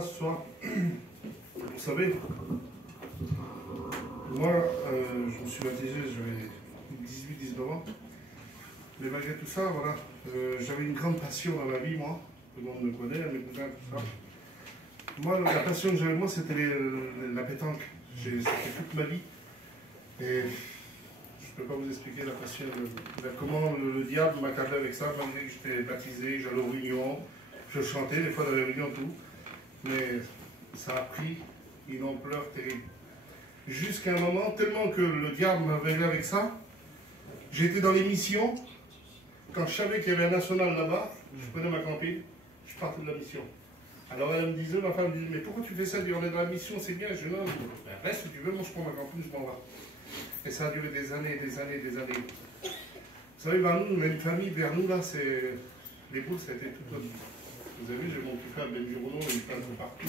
ça ce soir. Vous savez, moi, je me suis baptisé, j'avais 18-19 ans. Mais malgré tout ça, voilà, j'avais une grande passion dans ma vie, moi. Tout le monde me connaît, mes cousins, tout ça. Moi, la passion que j'avais, moi, c'était la pétanque. C'était toute ma vie. Et je ne peux pas vous expliquer la passion, comment le diable m'accablait avec ça, malgré que j'étais baptisé, que j'allais aux réunions, je chantais des fois dans les réunions, tout. Mais ça a pris une ampleur terrible. Jusqu'à un moment, tellement que le diable m'avait vu avec ça, j'étais dans les missions. Quand je savais qu'il y avait un national là-bas, je prenais ma campine, je partais de la mission. Alors elle me disait, ma femme me disait, mais pourquoi tu fais ça? On est dans la mission, c'est bien. Je dis, non, ben, reste si tu veux, moi je prends ma campine, je m'en vais. Et ça a duré des années, des années, des années. Vous savez, vers nous, on a une famille, vers nous, là, c'est... Les boules, ça a été toute notre vie. Vous avez vu, j'ai mon petit frère Benjirono, il fait un peu partout,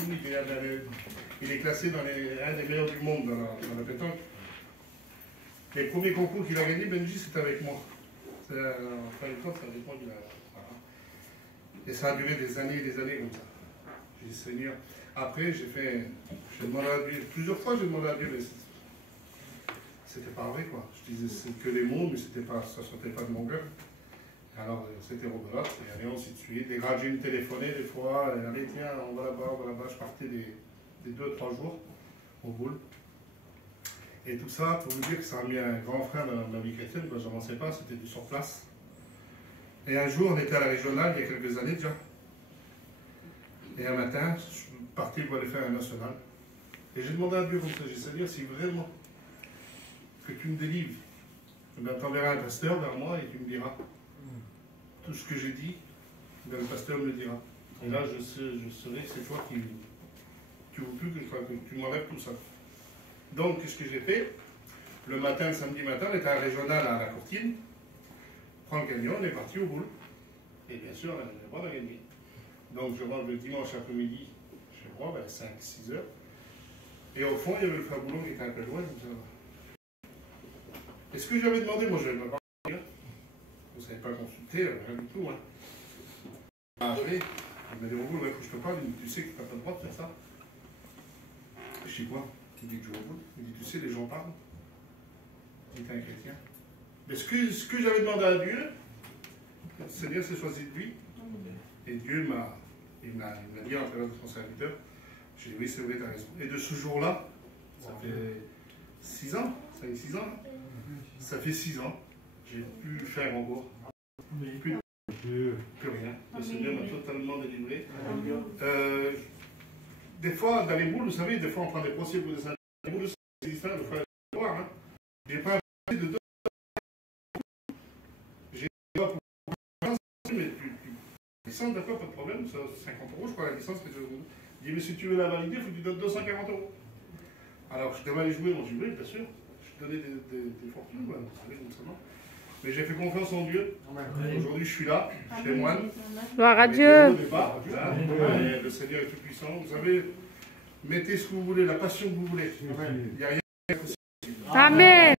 il est classé dans un des meilleurs du monde dans la pétanque. Les premiers concours qu'il a gagné, Benji, c'était avec moi. En fin de compte, c'est avec moi qu'il a... Voilà. Et ça a duré des années comme ça. J'ai dit, Seigneur. Après, j'ai demandé à Dieu, plusieurs fois j'ai demandé à Dieu, mais c'était pas vrai, quoi. Je disais, c'est que les mots, mais ça sortait pas de mon cœur. Alors, c'était rebelote, et allez, ainsi de suite. Les gardiens me téléphonaient des fois, et allez, tiens, on va là-bas, on va là-bas. Je partais des 2-3 jours au boule. Et tout ça, pour vous dire que ça a mis un grand frein dans ma vie chrétienne, je n'avançais pas, c'était du sur place. Et un jour, on était à la régionale, il y a quelques années déjà. Et un matin, je partais pour aller faire un national. Et j'ai demandé à Dieu comme ça, j'ai dit, Seigneur, si vraiment que tu me délivres, ben, tu enverras un pasteur vers moi et tu me diras tout ce que j'ai dit, ben, le pasteur me le dira. Et là, je saurai que c'est toi qui veux plus que tu m'enlèves tout ça. Donc, qu'est-ce que j'ai fait? Le matin, le samedi matin, on était à la régionale à la Courtine. On prend le camion, on est parti au boule. Et bien sûr, on n'a pas gagné. Donc, je rentre le dimanche après-midi chez moi, vers 5-6 heures. Et au fond, il y avait le frère Boulon qui était un peu loin. Et ce que j'avais demandé, moi, je ne vais pas dire. Vous ne savez pas consulter, rien du tout. Hein. Après, il m'a dit, il faut que je te parle. Il me dit, tu sais que tu n'as pas le droit de faire ça. Je sais quoi? Il dit que je roule. Il dit, tu sais, les gens parlent. J'étais un chrétien. Mais ce que j'avais demandé à Dieu, le Seigneur s'est choisi de lui. Et Dieu m'a dit en travers de son serviteur, j'ai dit, oui, c'est vrai, tu as raison. Et de ce jour-là, ça fait 6 ans, 5-6 ans, ça fait 6 ans, j'ai pu faire encore. Plus rien. Le Seigneur m'a totalement délivré. Des fois, dans les boules, vous savez, des fois on prend des procès pour des saints. Les boules, c'est l'histoire de faire le voir. Hein. J'ai pas un de 2. J'ai pas pour mais licence, d'accord, pas de problème, c'est 50 €, je crois, la licence. Je dis, mais si tu veux la valider, il faut que tu donnes 240 €. Alors, je devais aller jouer, moi j'ai joué, bien sûr. Je donnais des fortunes, vous savez, comme ça, non. Mais j'ai fait confiance en Dieu. Aujourd'hui, je suis là, je suis moine. Gloire à Dieu. Le Seigneur est tout puissant. Vous savez, mettez ce que vous voulez, la passion que vous voulez. Il n'y a rien de possible. Amen.